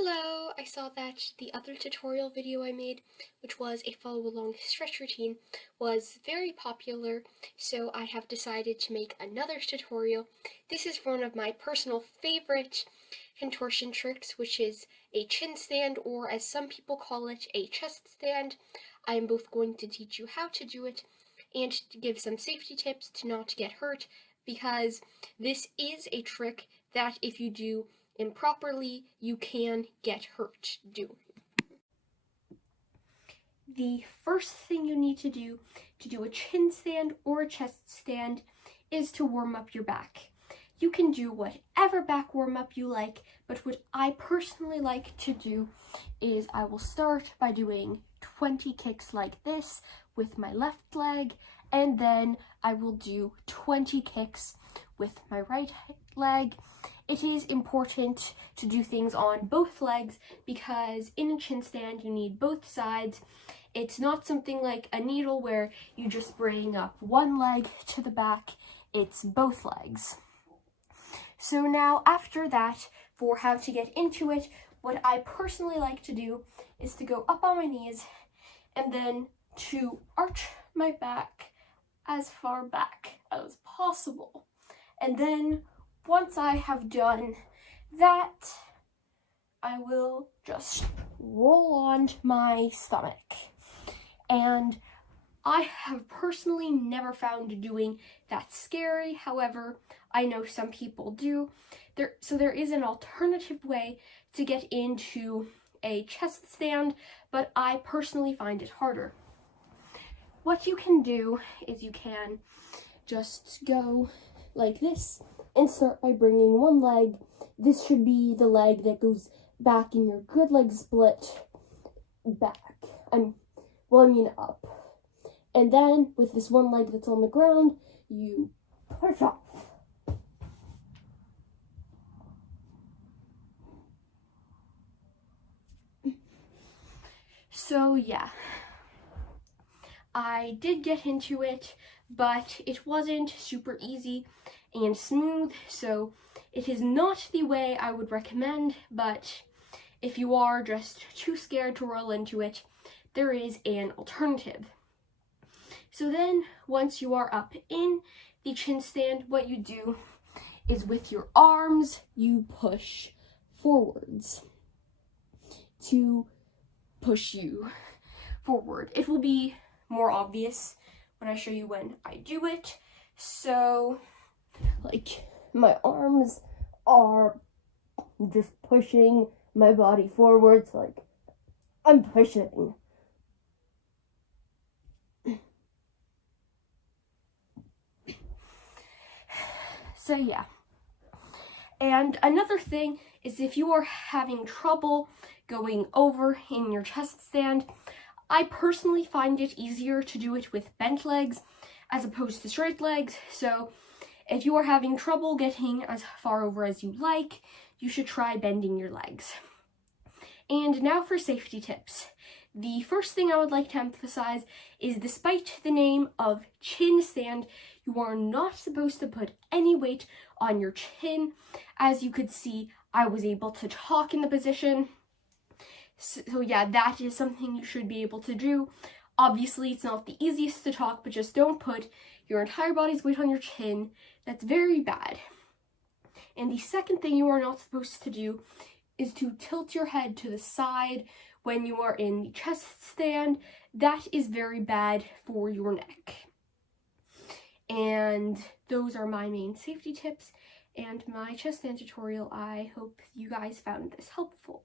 Hello! I saw that the other tutorial video I made, which was a follow-along stretch routine, was very popular, so I have decided to make another tutorial. This is one of my personal favorite contortion tricks, which is a chin stand, or as some people call it, a chest stand. I am both going to teach you how to do it and to give some safety tips to not get hurt, because this is a trick that if you do improperly, you can get hurt doing. The first thing you need to do a chin stand or a chest stand is to warm up your back. You can do whatever back warm up you like, but what I personally like to do is I will start by doing 20 kicks like this with my left leg, and then I will do 20 kicks with my right leg. It is important to do things on both legs because in a chin stand you need both sides. It's not something like a needle where you just bring up one leg to the back, it's both legs. So now after that, for how to get into it, what I personally like to do is to go up on my knees and then to arch my back as far back as possible. And then once I have done that, I will just roll on my stomach. And I have personally never found doing that scary. However, I know some people do. So there is an alternative way to get into a chest stand, but I personally find it harder. What you can do is you can just go like this and start by bringing one leg. This should be the leg that goes back in your good leg split back. Up. And then with this one leg that's on the ground, you push off. So yeah, I did get into it, but it wasn't super easy and smooth, so it is not the way I would recommend, but if you are just too scared to roll into it, there is an alternative. So then, once you are up in the chin stand, what you do is with your arms, you push forwards to push you forward. It will be more obvious when I show you when I do it. So, like, my arms are just pushing my body forwards, like, I'm pushing. So yeah. And another thing is if you are having trouble going over in your chest stand, I personally find it easier to do it with bent legs as opposed to straight legs. So if you are having trouble getting as far over as you like, you should try bending your legs. And now for safety tips. The first thing I would like to emphasize is despite the name of chin stand, you are not supposed to put any weight on your chin. As you could see, I was able to talk in the position. So yeah, that is something you should be able to do. Obviously, it's not the easiest to talk, but just don't put your entire body's weight on your chin. That's very bad. And the second thing you are not supposed to do is to tilt your head to the side when you are in the chest stand. That is very bad for your neck. And those are my main safety tips and my chest stand tutorial. I hope you guys found this helpful.